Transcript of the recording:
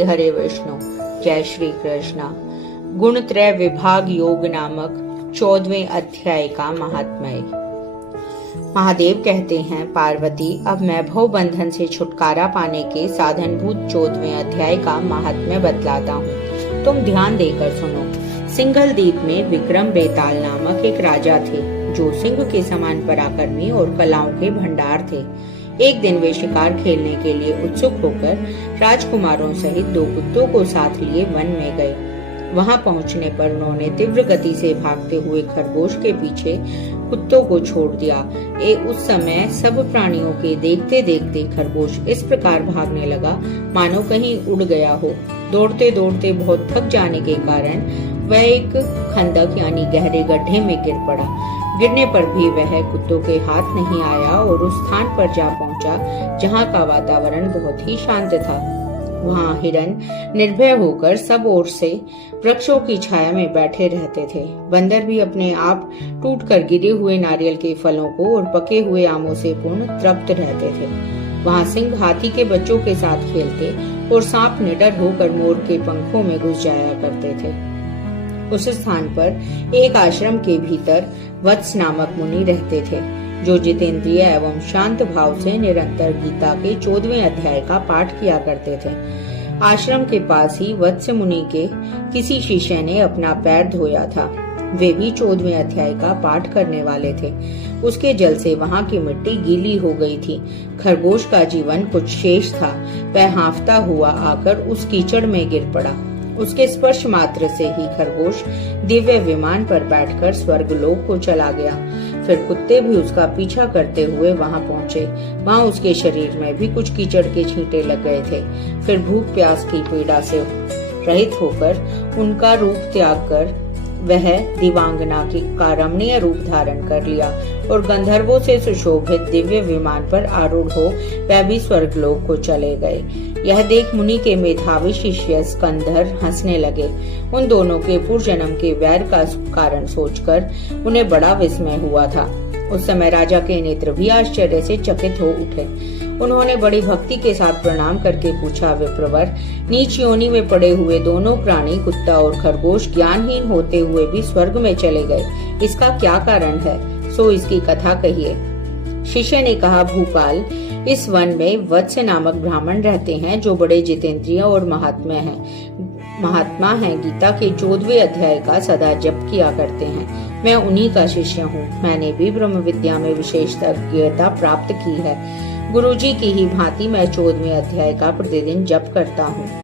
हरे विष्णु। जय श्री कृष्ण। गुणत्रय विभाग योग नामक 14वें अध्याय का महात्म्य। महादेव कहते हैं, पार्वती, अब मैं भव बंधन से छुटकारा पाने के साधनभूत 14वें अध्याय का महात्म्य बतलाता हूँ। तुम ध्यान देकर सुनो। सिंघल द्वीप में विक्रम बेताल नामक एक राजा थे, जो सिंह के समान पराक्रमी और कलाओं के भंडार थे। एक दिन वे शिकार खेलने के लिए उत्सुक होकर राजकुमारों सहित 2 कुत्तों को साथ लिए वन में गए। वहां पहुंचने पर उन्होंने तीव्र गति से भागते हुए खरगोश के पीछे कुत्तों को छोड़ दिया। उस समय सब प्राणियों के देखते देखते खरगोश इस प्रकार भागने लगा मानो कहीं उड़ गया हो। दौड़ते दौड़ते बहुत थक जाने के कारण वह एक खंदक यानी गहरे गड्ढे में गिर पड़ा। गिरने पर भी वह कुत्तों के हाथ नहीं आया और उस स्थान पर जा पहुंचा जहां का वातावरण बहुत ही शांत था। वहां हिरन निर्भय होकर सब ओर से वृक्षों की छाया में बैठे रहते थे। बंदर भी अपने आप टूटकर गिरे हुए नारियल के फलों को और पके हुए आमों से पूर्ण तृप्त रहते थे। वहां सिंह हाथी के बच्चों के साथ खेलते और सांप निडर होकर मोर के पंखों में घुस जाया करते थे। उस स्थान पर एक आश्रम के भीतर वत्स नामक मुनि रहते थे, जो जितेंद्रिय एवं शांत भाव से निरंतर गीता के 14वें अध्याय का पाठ किया करते थे। आश्रम के पास ही वत्स मुनि के किसी शिष्य ने अपना पैर धोया था। वे भी 14वें अध्याय का पाठ करने वाले थे। उसके जल से वहां की मिट्टी गीली हो गई थी। खरगोश का जीवन कुछ शेष था। वह हांफता हुआ आकर उस कीचड़ में गिर पड़ा। उसके स्पर्श मात्र से ही खरगोश दिव्य विमान पर बैठकर स्वर्गलोक को चला गया। फिर कुत्ते भी उसका पीछा करते हुए वहां पहुंचे। वहां उसके शरीर में भी कुछ कीचड़ के छींटे लग गए थे। फिर भूख प्यास की पीड़ा से रहित होकर उनका रूप त्याग कर वह दिवांगना का रमणीय रूप धारण कर लिया और गंधर्वों से सुशोभित दिव्य विमान पर आरूढ़ हो वह भी स्वर्गलोक को चले गए। यह देख मुनि के मेधावी शिष्य स्कंधर हंसने लगे। उन दोनों के पूर्व जन्म के वैर का कारण सोचकर उन्हें बड़ा विस्मय हुआ था। उस समय राजा के नेत्र भी आश्चर्य से चकित हो उठे। उन्होंने बड़ी भक्ति के साथ प्रणाम करके पूछा, विप्रवर, नीच योनि में पड़े हुए दोनों प्राणी कुत्ता और खरगोश ज्ञानहीन होते हुए भी स्वर्ग में चले गए, इसका क्या कारण है? सो इसकी कथा कहिए। शिष्य ने कहा, भूपाल, इस वन में वत्स नामक ब्राह्मण रहते हैं, जो बड़े जितेंद्रिय और महात्मा हैं। गीता के 14वें अध्याय का सदा जप किया करते हैं। मैं उन्हीं का शिष्य हूँ। मैंने भी ब्रह्म विद्या में विशेषज्ञता प्राप्त की है। गुरुजी की ही भांति मैं 14वें अध्याय का प्रतिदिन जप करता हूँ।